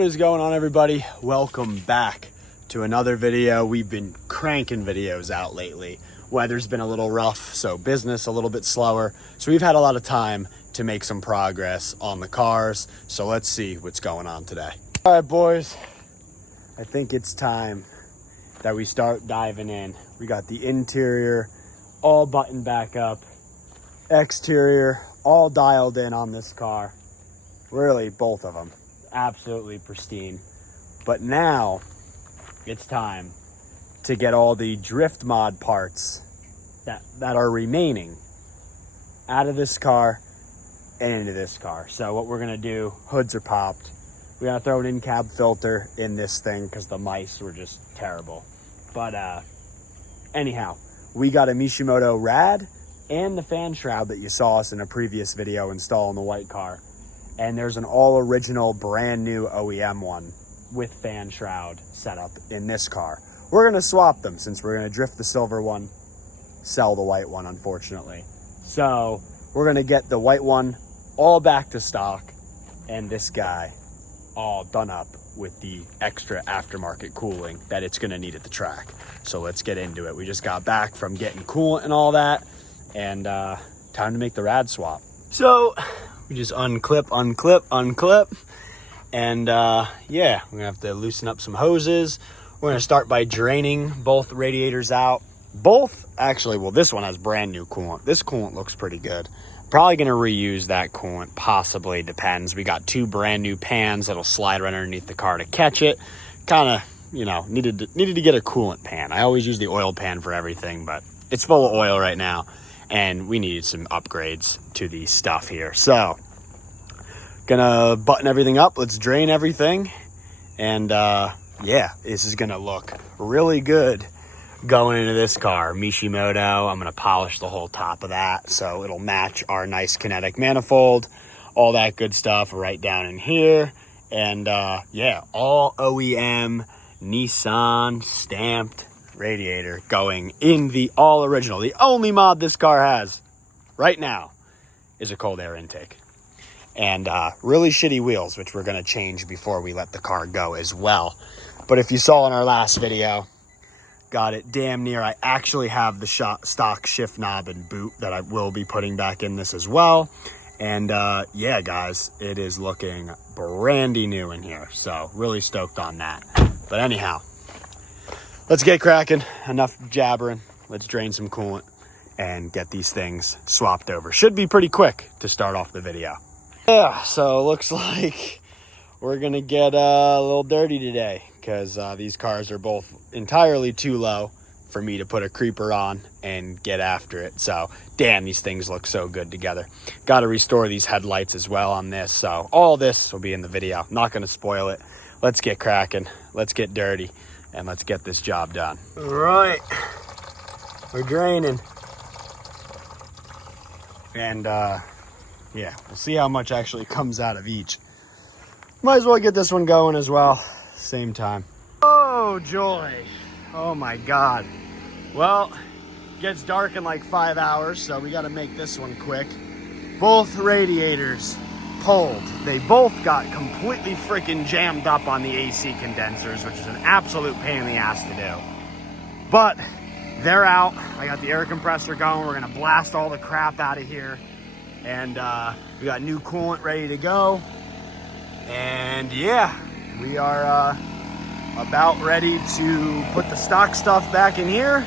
What is going on, everybody? Welcome back to another video. We've been cranking videos out lately. Weather's been a little rough, so business a little bit slower. So we've had a lot of time to make some progress on the cars. So let's see what's going on today. All right, boys, I think it's time that we start diving in. We got the interior all buttoned back up, exterior all dialed in on this car. Really, both of them absolutely pristine. But now it's time to get all the drift mod parts that are remaining out of this car and into this car. So what we're gonna do, hoods are popped, we gotta throw an in-cab filter in this thing because the mice were just terrible. But anyhow, we got a Mishimoto rad and the fan shroud that you saw us in a previous video install in the white car. And there's an all original brand new OEM one with fan shroud setup in this car. We're gonna swap them since we're gonna drift the silver one, sell the white one, unfortunately. So we're gonna get the white one all back to stock and this guy all done up with the extra aftermarket cooling that it's gonna need at the track. So let's get into it. We just got back from getting coolant and all that, and time to make the rad swap. So we just unclip, and yeah, we're gonna have to loosen up some hoses. We're gonna start by draining both radiators out. Both, actually, well, this one has brand new coolant. This coolant looks pretty good. Probably gonna reuse that coolant, possibly, depends. We got two brand new pans that'll slide right underneath the car to catch it. Kind of, you know, needed to get a coolant pan. I always use the oil pan for everything, but it's full of oil right now, and we needed some upgrades to the stuff here. So gonna button everything up. Let's drain everything, and yeah, this is gonna look really good going into this car. Mishimoto, I'm gonna polish the whole top of that so it'll match our nice kinetic manifold, all that good stuff right down in here. And yeah, all OEM Nissan stamped radiator going in the all original. The only mod this car has right now is a cold air intake and really shitty wheels, which we're going to change before we let the car go as well. But if you saw in our last video, got it damn near. I actually have the stock shift knob and boot that I will be putting back in this as well. And yeah, guys, it is looking brandy new in here, so really stoked on that. But anyhow, let's get cracking. Enough jabbering. Let's drain some coolant and get these things swapped over. Should be pretty quick to start off the video. Yeah, so it looks like we're gonna get a little dirty today because these cars are both entirely too low for me to put a creeper on and get after it. So damn, these things look so good together. Got to restore these headlights as well on this. So all this will be in the video. I'm not gonna spoil it. Let's get cracking. Let's get dirty. And let's get this job done. All right, we're draining. And yeah, we'll see how much actually comes out of each. Might as well get this one going as well, same time. Oh, joy. Oh my God. Well, it gets dark in like 5 hours, so we gotta make this one quick. Both radiators pulled. They both got completely freaking jammed up on the AC condensers, which is an absolute pain in the ass to do. But they're out. I got the air compressor going. We're gonna blast all the crap out of here. And we got new coolant ready to go. And yeah, we are about ready to put the stock stuff back in here,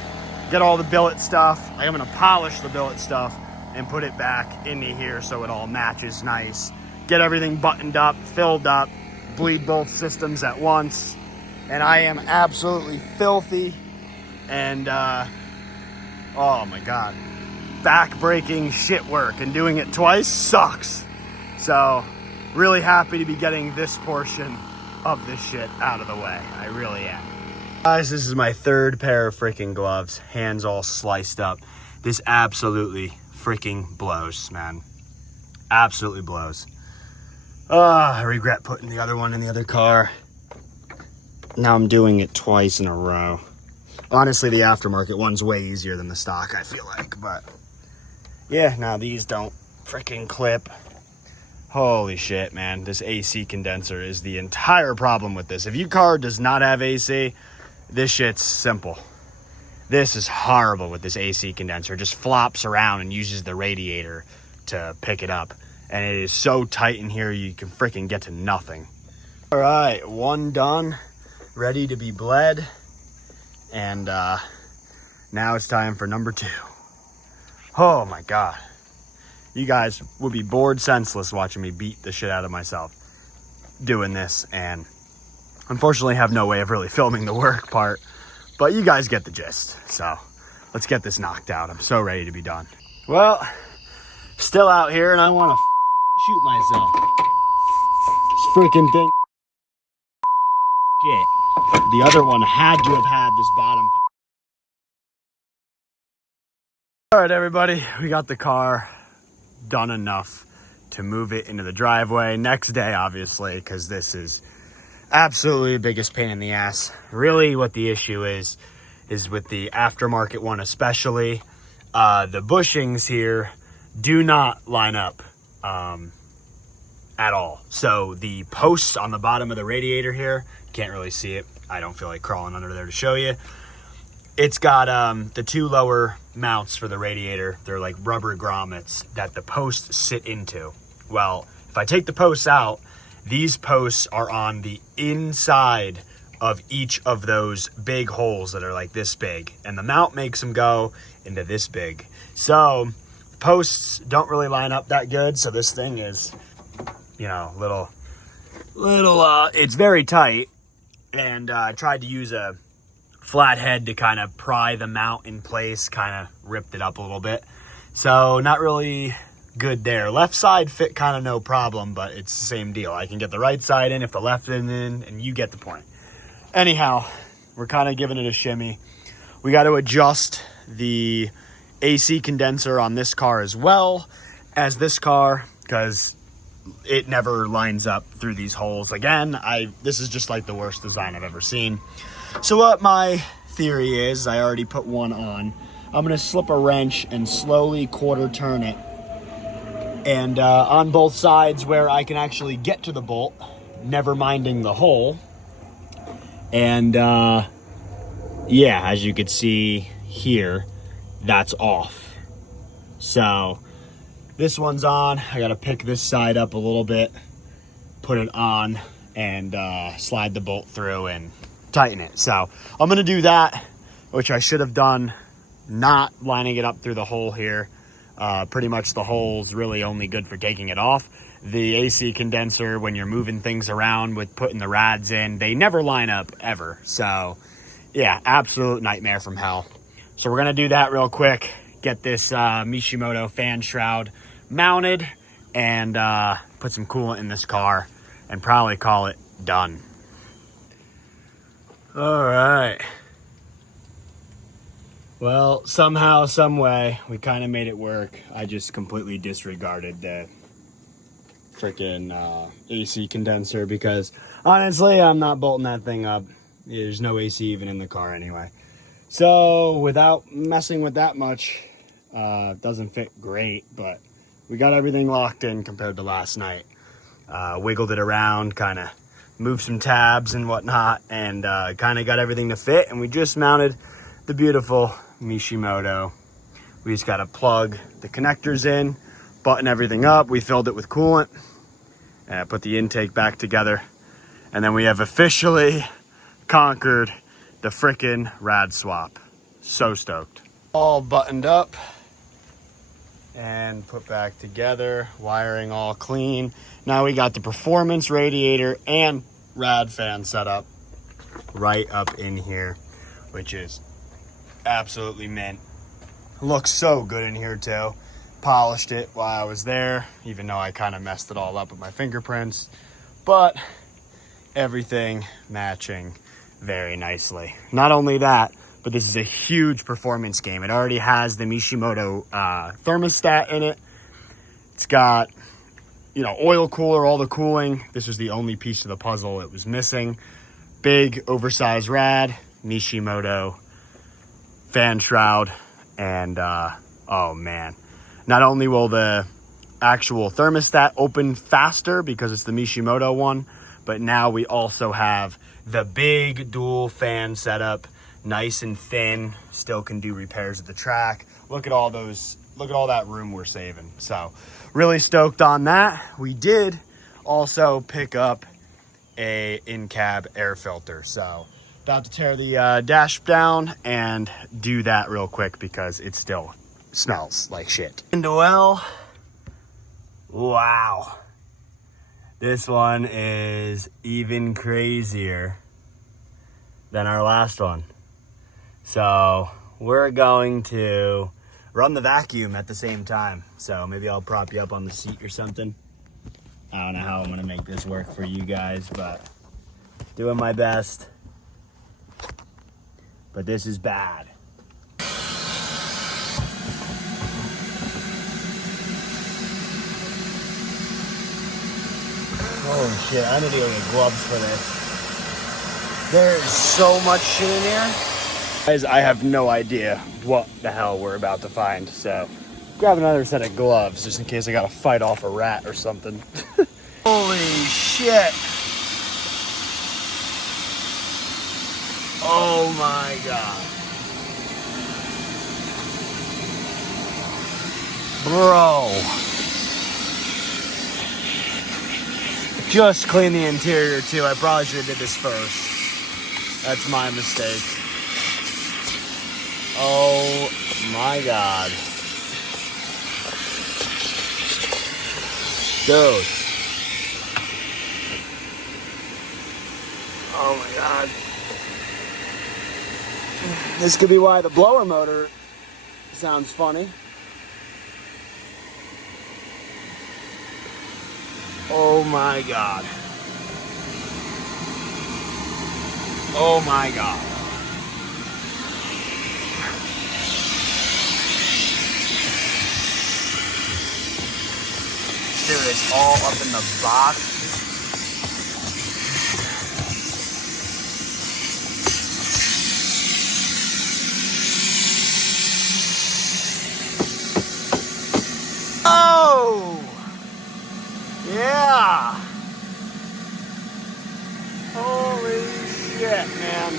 get all the billet stuff. I'm gonna polish the billet stuff and put it back into here so it all matches nice. Get everything buttoned up, filled up, bleed both systems at once. And I am absolutely filthy. And oh my God, back-breaking shit work, and doing it twice sucks. So really happy to be getting this portion of this shit out of the way. I really am. Guys, this is my third pair of freaking gloves, hands all sliced up. This absolutely freaking blows, man. Absolutely blows. I regret putting the other one in the other car. Now I'm doing it twice in a row. Honestly, the aftermarket one's way easier than the stock, I feel like. But yeah, now these don't freaking clip. Holy shit, man. This AC condenser is the entire problem with this. If your car does not have AC, this shit's simple. This is horrible with this AC condenser. It just flops around and uses the radiator to pick it up. And it is so tight in here, you can freaking get to nothing. All right, one done, ready to be bled. And now it's time for number 2. Oh my God. You guys would be bored senseless watching me beat the shit out of myself doing this. And unfortunately have no way of really filming the work part, but you guys get the gist. So let's get this knocked out. I'm so ready to be done. Well, still out here and I want to shoot myself. This freaking thing. Shit. The other one had to have had this bottom. All right, everybody, we got the car done enough to move it into the driveway. Next day, obviously, because this is absolutely the biggest pain in the ass. Really what the issue is with the aftermarket one especially, the bushings here do not line up at all. So the posts on the bottom of the radiator here, can't really see it. I don't feel like crawling under there to show you. It's got the 2 lower mounts for the radiator. They're like rubber grommets that the posts sit into. Well, if I take the posts out, these posts are on the inside of each of those big holes that are like this big. And the mount makes them go into this big. So posts don't really line up that good. So this thing is, you know, little, it's very tight. And I tried to use a flathead to kind of pry the mount in place, kind of ripped it up a little bit. So not really good there. Left side fit kind of no problem, but it's the same deal. I can get the right side in if the left isn't in, and you get the point. Anyhow, we're kind of giving it a shimmy. We got to adjust the AC condenser on this car as well as this car, because it never lines up through these holes. Again, this is just like the worst design I've ever seen. So what my theory is, I already put one on. I'm going to slip a wrench and slowly quarter turn it. And on both sides where I can actually get to the bolt, never minding the hole. And yeah, as you can see here, that's off. So this one's on. I got to pick this side up a little bit, put it on, and slide the bolt through and tighten it. So I'm going to do that, which I should have done not lining it up through the hole here. Pretty much the hole's really only good for taking it off. The AC condenser, when you're moving things around with putting the rads in, they never line up ever. So yeah, absolute nightmare from hell. So we're going to do that real quick, get this Mishimoto fan shroud mounted, and put some coolant in this car and probably call it done. All right. Well, somehow, some way, we kind of made it work. I just completely disregarded the freaking AC condenser because honestly, I'm not bolting that thing up. There's no AC even in the car anyway. So without messing with that much, it doesn't fit great, but we got everything locked in compared to last night. Wiggled it around, kind of moved some tabs and whatnot, and kind of got everything to fit. And we just mounted the beautiful Mishimoto. We just got to plug the connectors in, button everything up. We filled it with coolant, put the intake back together, and then we have officially conquered the frickin' rad swap. So stoked. All buttoned up and put back together, wiring all clean. Now we got the performance radiator and rad fan set up right up in here, which is absolutely mint. Looks so good in here too. Polished it while I was there, even though I kind of messed it all up with my fingerprints, but everything matching very nicely. Not only that, but this is a huge performance game. It already has the Mishimoto thermostat in it. It's got, you know, oil cooler, all the cooling. This was the only piece of the puzzle it was missing. Big oversized rad, Mishimoto fan shroud, and oh man. Not only will the actual thermostat open faster because it's the Mishimoto one. But now we also have the big dual fan setup, nice and thin, still can do repairs at the track. Look at all that room we're saving. So really stoked on that. We did also pick up a in-cab air filter. So about to tear the dash down and do that real quick because it still smells like shit. And well, wow. This one is even crazier than our last one. So we're going to run the vacuum at the same time. So maybe I'll prop you up on the seat or something. I don't know how I'm gonna make this work for you guys, but doing my best. But this is bad. Holy shit, I need to go get gloves for this. There is so much shit in here. Guys, I have no idea what the hell we're about to find, so grab another set of gloves just in case I gotta fight off a rat or something. Holy shit. Oh my God. Bro. Just clean the interior too. I probably should have did this first. That's my mistake. Oh my God. Dude. Oh my God. This could be why the blower motor sounds funny. Oh my God. Oh my God. Dude, it's all up in the box. Oh! Yeah! Holy shit, man.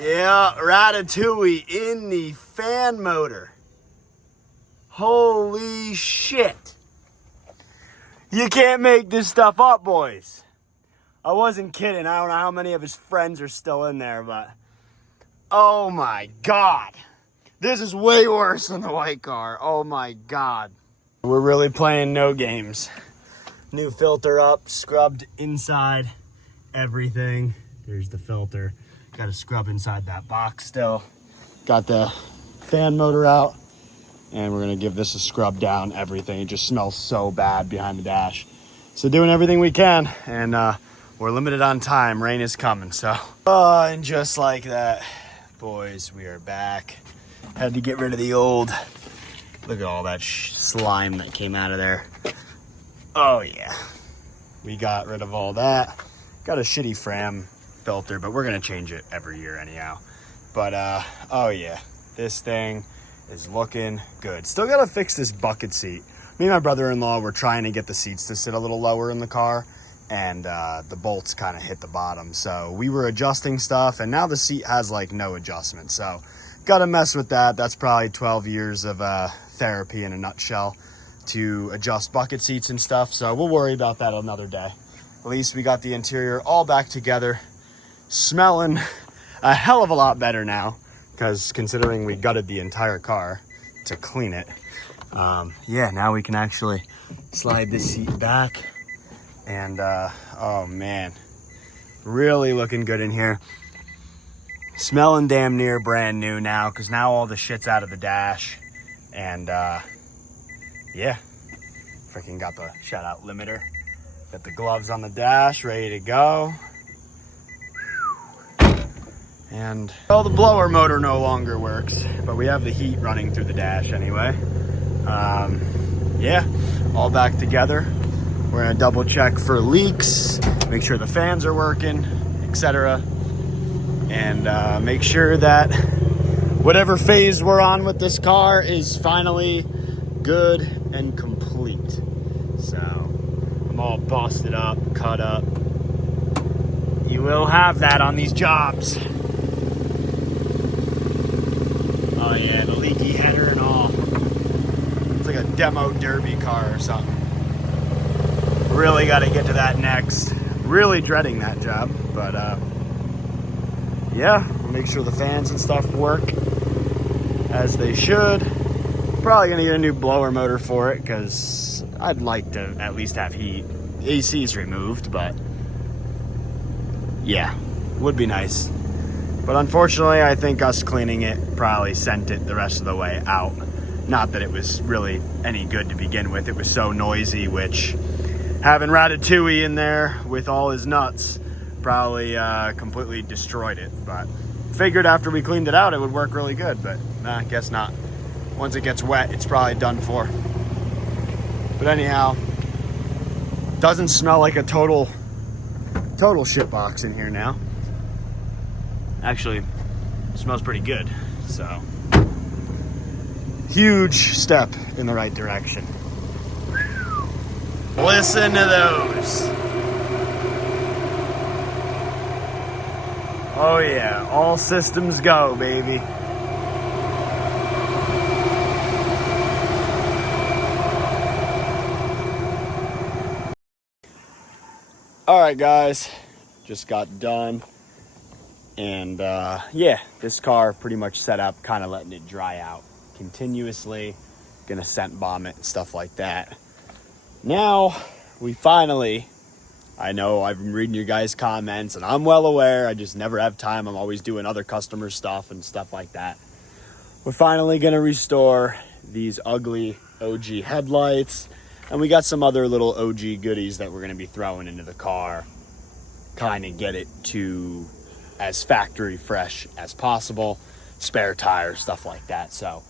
Yeah, Ratatouille in the fan motor. Holy shit. You can't make this stuff up, boys. I wasn't kidding. I don't know how many of his friends are still in there, but oh my God. This is way worse than the white car. Oh my God. We're really playing no games. New filter up, scrubbed inside everything. There's the filter. Got to scrub inside that box still. Got the fan motor out. And we're gonna give this a scrub down, everything. It just smells so bad behind the dash. So doing everything we can, and we're limited on time. Rain is coming, so. And just like that, boys, we are back. Had to get rid of the old, look at all that slime that came out of there. Oh yeah, we got rid of all that. Got a shitty Fram filter, but we're gonna change it every year anyhow. But oh yeah, this thing is looking good. Still gotta fix this bucket seat. Me and my brother-in-law were trying to get the seats to sit a little lower in the car, and the bolts kind of hit the bottom. So we were adjusting stuff, and now the seat has like no adjustment. So gotta mess with that. That's probably 12 years of therapy in a nutshell to adjust bucket seats and stuff. So we'll worry about that another day. At least we got the interior all back together, smelling a hell of a lot better now, because considering we gutted the entire car to clean it, yeah, now we can actually slide this seat back, and oh man, really looking good in here. Smelling damn near brand new now, because now all the shit's out of the dash, and yeah, freaking got the shout out limiter, got the gloves on the dash ready to go. And well, the blower motor no longer works, but we have the heat running through the dash anyway. Yeah, all back together. We're gonna double check for leaks, make sure the fans are working, etc. And make sure that whatever phase we're on with this car is finally good and complete. So I'm all busted up, cut up. You will have that on these jobs. Oh yeah, the leaky header and all. It's like a demo derby car or something. Really got to get to that next. Really dreading that job, but yeah, we'll make sure the fans and stuff work as they should. Probably gonna get a new blower motor for it because I'd like to at least have heat. AC's removed, but yeah, would be nice. But unfortunately, I think us cleaning it probably sent it the rest of the way out. Not that it was really any good to begin with. It was so noisy, which having Ratatouille in there with all his nuts probably completely destroyed it. But figured after we cleaned it out, it would work really good, but nah, I guess not. Once it gets wet, it's probably done for. But anyhow, doesn't smell like a total shitbox in here now. Actually, it smells pretty good, so huge step in the right direction. Listen to those. Oh yeah, all systems go, baby. All right, guys, just got done. And yeah, this car pretty much set up, kind of letting it dry out continuously. Gonna scent bomb it and stuff like that. Now, we finally, I know I've been reading your guys' comments and I'm well aware, I just never have time. I'm always doing other customer stuff and stuff like that. We're finally gonna restore these ugly OG headlights. And we got some other little OG goodies that we're gonna be throwing into the car. Kind of get it to as factory fresh as possible. Spare tires, stuff like that. So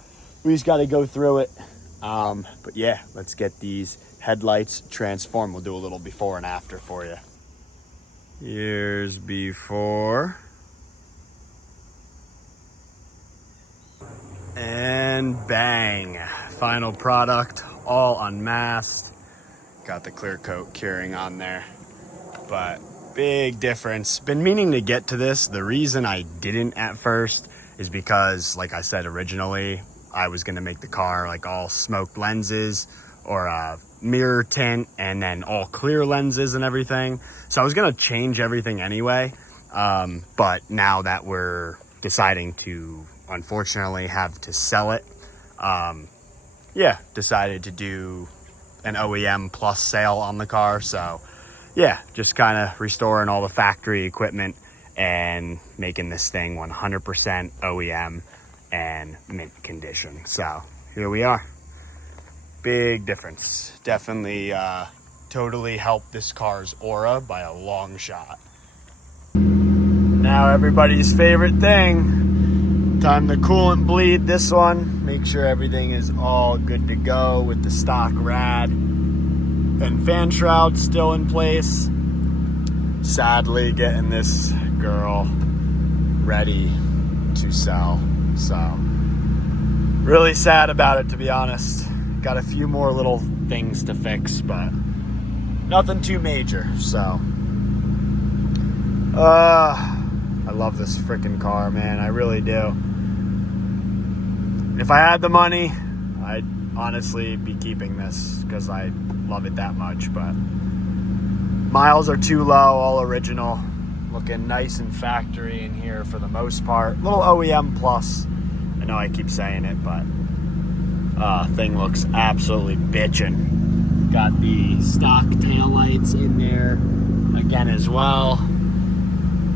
we just gotta go through it. But yeah, let's get these headlights transformed. We'll do a little before and after for you. Here's before. And bang, final product, all unmasked. Got the clear coat curing on there, but big difference. Been meaning to get to this. The reason I didn't at first is because, like I said originally, I was gonna make the car like all smoked lenses or a mirror tint and then all clear lenses and everything. So I was gonna change everything anyway. But now that we're deciding to unfortunately have to sell it, yeah, decided to do an OEM plus sale on the car. So yeah, just kind of restoring all the factory equipment and making this thing 100% OEM and mint condition. So here we are. Big difference. Definitely totally helped this car's aura by a long shot. Now everybody's favorite thing. Time to coolant bleed this one. Make sure everything is all good to go with the stock rad and fan shroud still in place. Sadly, getting this girl ready to sell. So really sad about it, to be honest. Got a few more little things to fix, but nothing too major. So I love this freaking car, man. I really do. If I had the money, I'd honestly be keeping this because I love it that much, but miles are too low, all original. Looking nice and factory in here for the most part. Little OEM plus. I know I keep saying it, but thing looks absolutely bitchin'. Got the stock taillights in there again as well.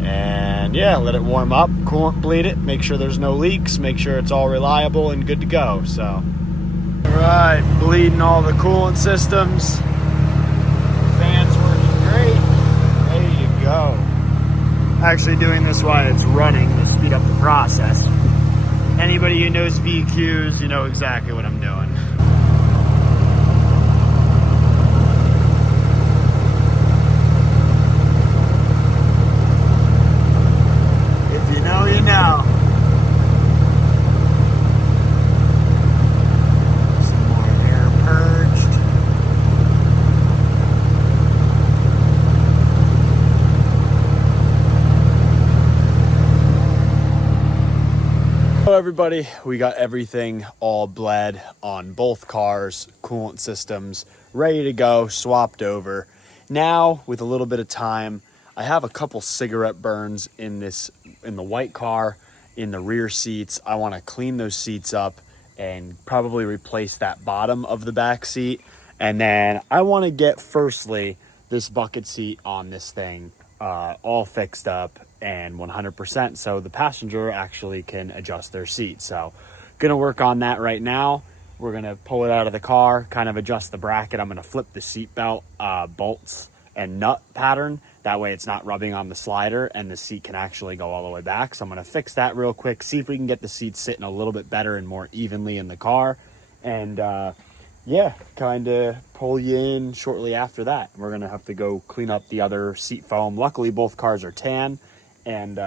And yeah, let it warm up, coolant bleed it, make sure there's no leaks, make sure it's all reliable and good to go. So, all right, bleeding all the coolant systems. Fans working great, ready to go. Actually doing this while it's running to speed up the process. Anybody who knows VQs, you know exactly what I'm doing. If you know, you know. Some more So everybody, we got everything all bled on both cars, coolant systems, ready to go, swapped over. Now, with a little bit of time, I have a couple cigarette burns in the white car, in the rear seats. I want to clean those seats up and probably replace that bottom of the back seat. And then I want to get, firstly, this bucket seat on this thing all fixed up and 100% so the passenger actually can adjust their seat. So gonna work on that right now. We're gonna pull it out of the car, kind of adjust the bracket. I'm gonna flip the seat belt bolts and nut pattern. That way it's not rubbing on the slider and the seat can actually go all the way back. So I'm gonna fix that real quick, see if we can get the seat sitting a little bit better and more evenly in the car. And yeah, kind of pull you in shortly after that. We're gonna have to go clean up the other seat foam. Luckily, both cars are tan, and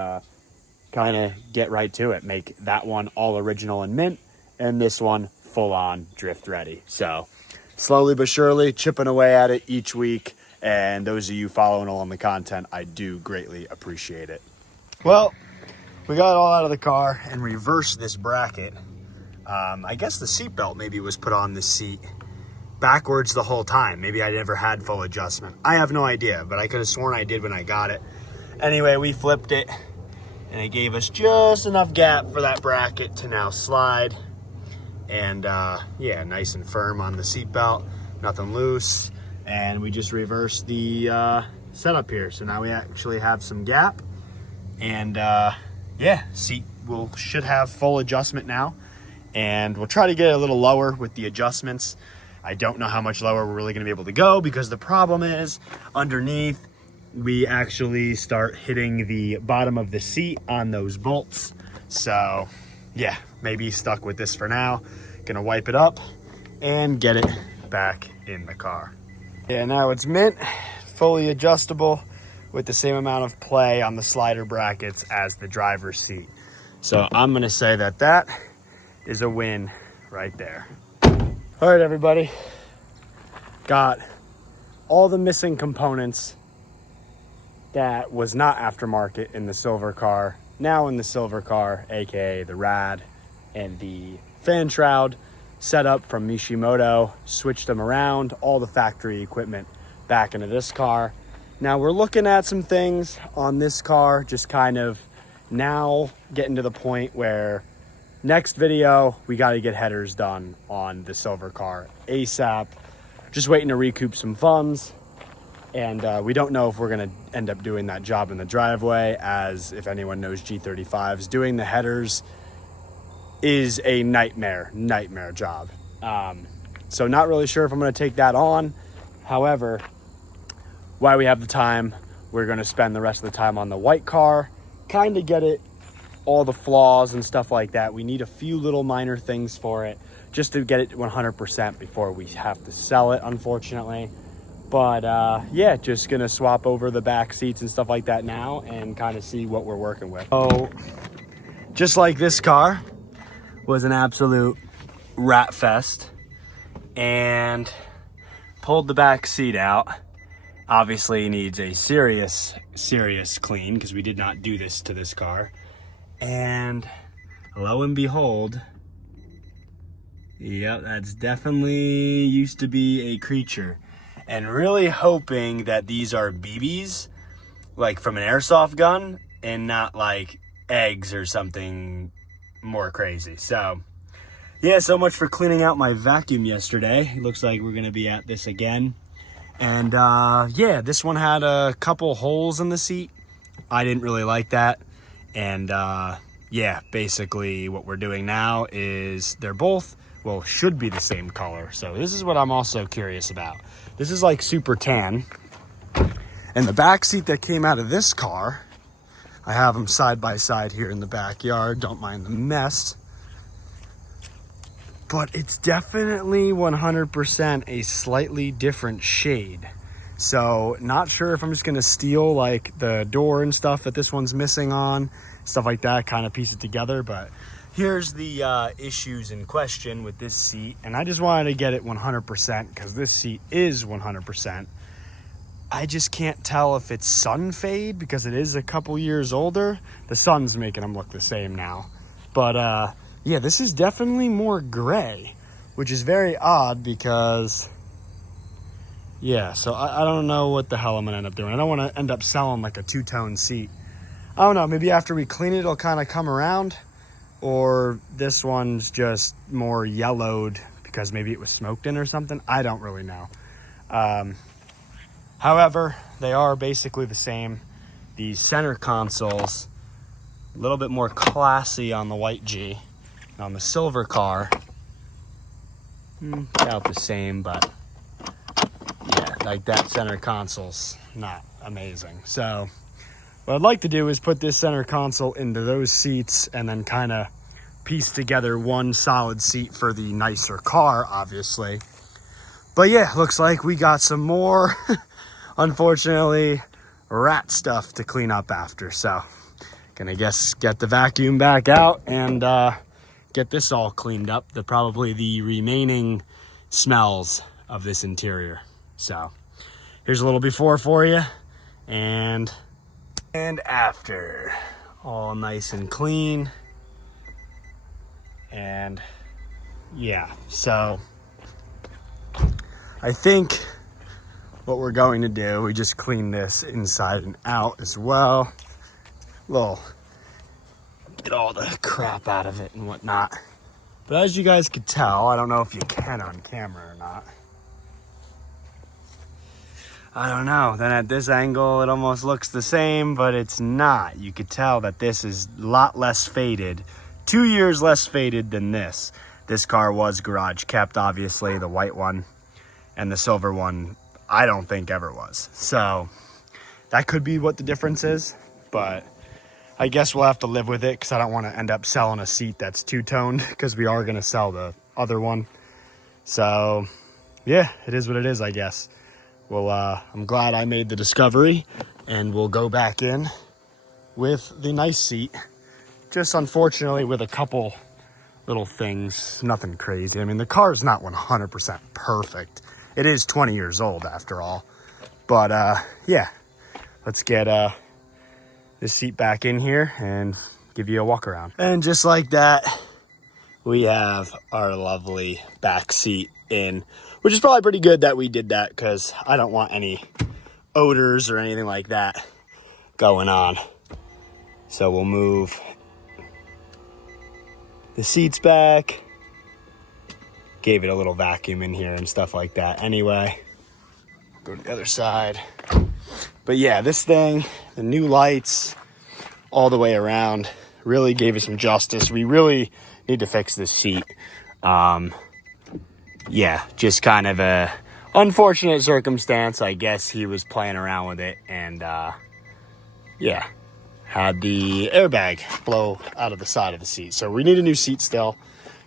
kind of get right to it. Make that one all original and mint, and this one full on drift ready. So slowly but surely, chipping away at it each week. And those of you following along the content, I do greatly appreciate it. Well, we got it all out of the car and reversed this bracket. I guess the seatbelt maybe was put on the seat backwards the whole time. Maybe I never had full adjustment. I have no idea, but I could have sworn I did when I got it. Anyway, we flipped it and it gave us just enough gap for that bracket to now slide. And yeah, nice and firm on the seatbelt, nothing loose. And we just reversed the setup here. So now we actually have some gap. And yeah, seat should have full adjustment now. And we'll try to get it a little lower with the adjustments. I don't know how much lower we're really gonna be able to go because the problem is underneath, we actually start hitting the bottom of the seat on those bolts. So yeah, maybe stuck with this for now. Gonna wipe it up and get it back in the car. Yeah, now it's mint, fully adjustable with the same amount of play on the slider brackets as the driver's seat. So I'm gonna say that is a win right there. All right, everybody. Got all the missing components that was not aftermarket in the silver car, now in the silver car, AKA the rad and the fan shroud, set up from Mishimoto, switched them around, all the factory equipment back into this car. Now we're looking at some things on this car, just kind of now getting to the point where next video, we got to get headers done on the silver car ASAP. Just waiting to recoup some funds. And we don't know if we're going to end up doing that job in the driveway, as if anyone knows G35's, doing the headers is a nightmare job. So not really sure if I'm going to take that on. However, while we have the time, we're going to spend the rest of the time on the white car, kind of get it, all the flaws and stuff like that. We need a few little minor things for it just to get it 100% before we have to sell it, unfortunately. But yeah, just gonna swap over the back seats and stuff like that now and kind of see what we're working with. So just like this car was an absolute rat fest, and pulled the back seat out. Obviously needs a serious clean because we did not do this to this car. And lo and behold, yep, that's definitely used to be a creature. And really hoping that these are BBs, like from an airsoft gun, and not like eggs or something more crazy. So yeah, so much for cleaning out my vacuum yesterday. It looks like we're gonna be at this again. And yeah, this one had a couple holes in the seat. I didn't really like that. And yeah, basically what we're doing now is they're both, well, should be the same color. So this is what I'm also curious about. This is like super tan. And the back seat that came out of this car, I have them side by side here in the backyard. Don't mind the mess. But it's definitely 100% a slightly different shade. So not sure if I'm just gonna steal like the door and stuff that this one's missing on, stuff like that, kind of piece it together. But here's the issues in question with this seat. And I just wanted to get it 100% because this seat is 100%. I just can't tell if it's sun fade because it is a couple years older. The sun's making them look the same now. But yeah, this is definitely more gray, which is very odd because, yeah, so I don't know what the hell I'm gonna end up doing. I don't want to end up selling like a two-tone seat. I don't know, maybe after we clean it, it'll kind of come around, or this one's just more yellowed because maybe it was smoked in or something. I don't really know. However, they are basically the same. The center consoles, a little bit more classy on the white G. On the silver car, about the same, but yeah, like that center console's not amazing. So what I'd like to do is put this center console into those seats and then kind of piece together one solid seat for the nicer car, obviously. But yeah, looks like we got some more, unfortunately, rat stuff to clean up after. So gonna guess get the vacuum back out and get this all cleaned up. Probably the remaining smells of this interior. So here's a little before for you, and after. All nice and clean. And yeah, so I think what we're going to do, we just clean this inside and out as well. Get all the crap out of it and whatnot. But as you guys could tell, I don't know if you can on camera or not. I don't know. Then at this angle, it almost looks the same, but it's not. You could tell that this is a lot less faded. 2 years less faded than this. This car was garage kept, obviously, the white one. And the silver one, I don't think ever was. So that could be what the difference is, but I guess we'll have to live with it because I don't want to end up selling a seat that's two-toned because we are going to sell the other one. So yeah, it is what it is, I guess. Well, I'm glad I made the discovery, and we'll go back in with the nice seat. Just unfortunately with a couple little things, nothing crazy. I mean, the car's not 100% perfect. It is 20 years old after all. But yeah, let's get this seat back in here and give you a walk around. And just like that, we have our lovely back seat in, which is probably pretty good that we did that because I don't want any odors or anything like that going on. So we'll move the seats back, gave it a little vacuum in here and stuff like that. Anyway, go to the other side. But yeah, this thing, the new lights all the way around, really gave us some justice. We really need to fix this seat. Yeah, just kind of a unfortunate circumstance. I guess he was playing around with it and yeah, had the airbag blow out of the side of the seat. So we need a new seat still.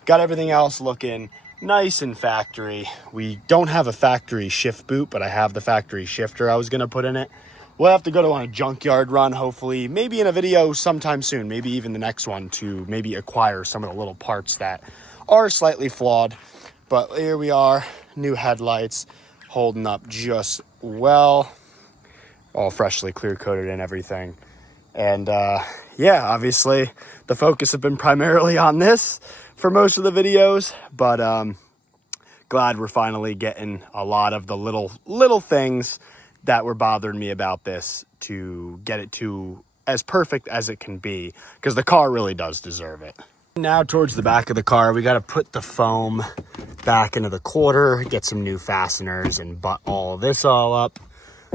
Got everything else looking nice and factory. We don't have a factory shift boot, but I have the factory shifter I was going to put in it. We'll have to go on a junkyard run, hopefully, maybe in a video sometime soon, maybe even the next one, to maybe acquire some of the little parts that are slightly flawed. But here we are, new headlights, holding up just well, all freshly clear coated and everything. And yeah, obviously the focus has been primarily on this for most of the videos, but glad we're finally getting a lot of the little things that were bothering me about this to get it to as perfect as it can be, because the car really does deserve it. Now towards the back of the car, we got to put the foam back into the quarter, get some new fasteners and butt all this all up.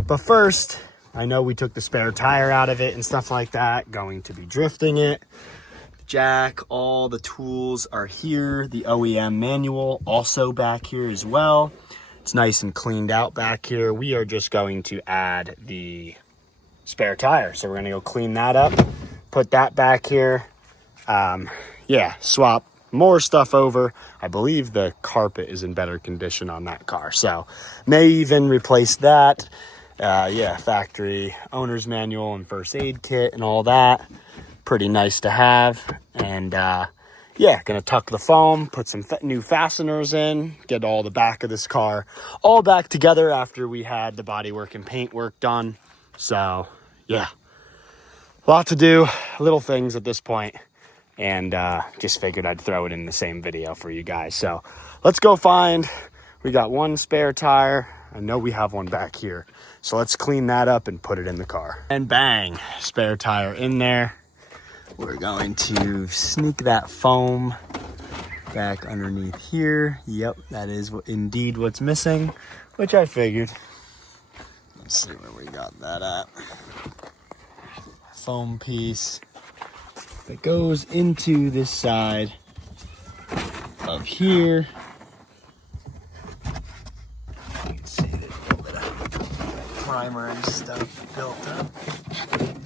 But first, I know we took the spare tire out of it and stuff like that, going to be drifting it. Jack, all the tools are here. The OEM manual also back here as well. It's nice and cleaned out back here. We are just going to add the spare tire. So we're gonna go clean that up, put that back here. Yeah, swap more stuff over. I believe the carpet is in better condition on that car, so may even replace that. Yeah, factory owner's manual and first aid kit and all that. Pretty nice to have. And yeah, gonna tuck the foam, put some new fasteners in, get all the back of this car all back together after we had the bodywork and paint work done. So yeah, a lot to do, little things at this point. and just figured I'd throw it in the same video for you guys. So let's go find, we got one spare tire. I know we have one back here. So let's clean that up and put it in the car. And bang, spare tire in there. We're going to sneak that foam back underneath here. Yep, that is indeed what's missing, which I figured. Let's see where we got that at. Foam piece that goes into this side of here. You can see there's a little bit of primer and stuff built up.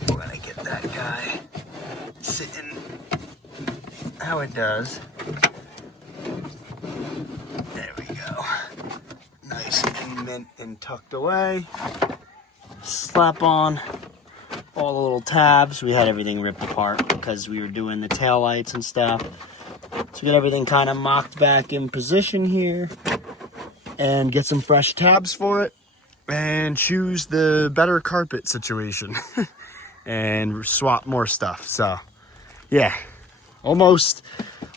We're gonna get that guy sitting how it does. There we go. Nice and mint and tucked away. Slap on all the little tabs. We had everything ripped apart because we were doing the tail lights and stuff. So get everything kind of mocked back in position here and get some fresh tabs for it and choose the better carpet situation and swap more stuff. So yeah, almost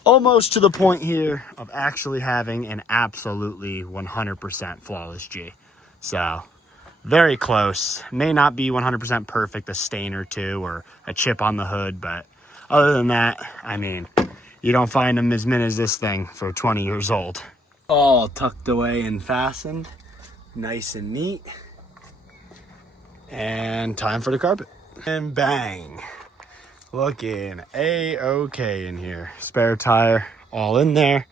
to the point here of actually having an absolutely 100% flawless G. So very close. May not be 100% perfect, a stain or two or a chip on the hood, but other than that, I mean, you don't find them as mint as this thing for 20 years old. All tucked away and fastened, nice and neat. And time for the carpet. And bang, looking a-okay in here. Spare tire all in there.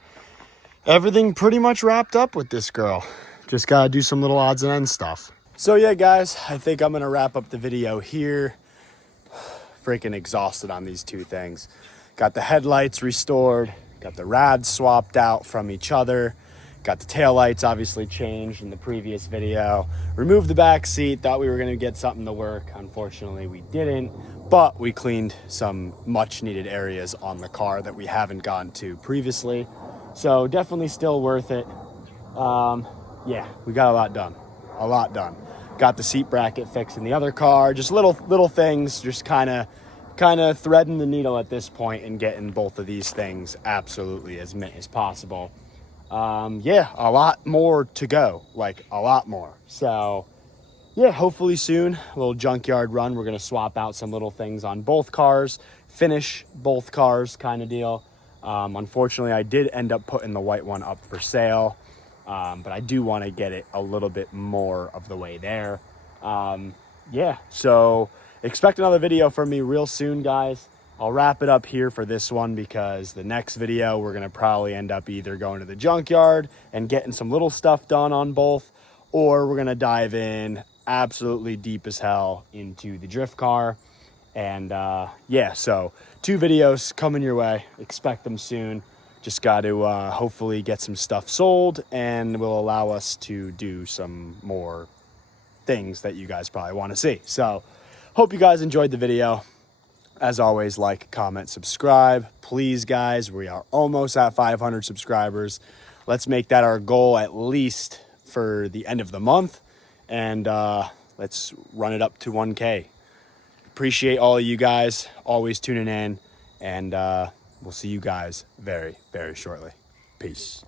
Everything pretty much wrapped up with this girl. Just gotta do some little odds and ends stuff. So yeah, guys, I think I'm gonna wrap up the video here. Freaking exhausted on these two things. Got the headlights restored, got the rads swapped out from each other, got the taillights obviously changed in the previous video, removed the back seat, thought we were gonna get something to work. Unfortunately, we didn't, but we cleaned some much needed areas on the car that we haven't gotten to previously. So definitely still worth it. Yeah, we got a lot done. Got the seat bracket fixed in the other car, just little things, just kind of threading the needle at this point and getting both of these things absolutely as mint as possible. Yeah, a lot more to go, like a lot more. So yeah, hopefully soon, a little junkyard run. We're gonna swap out some little things on both cars, finish both cars kind of deal. Unfortunately, I did end up putting the white one up for sale. But I do want to get it a little bit more of the way there. Yeah, so expect another video from me real soon, guys. I'll wrap it up here for this one because the next video we're going to probably end up either going to the junkyard and getting some little stuff done on both, or we're going to dive in absolutely deep as hell into the drift car. And yeah, so 2 videos coming your way. Expect them soon. Just got to hopefully get some stuff sold and will allow us to do some more things that you guys probably want to see. So hope you guys enjoyed the video. As always, like, comment, subscribe. Please, guys, we are almost at 500 subscribers. Let's make that our goal at least for the end of the month. And let's run it up to 1K. Appreciate all of you guys always tuning in. And we'll see you guys very, very shortly. Peace.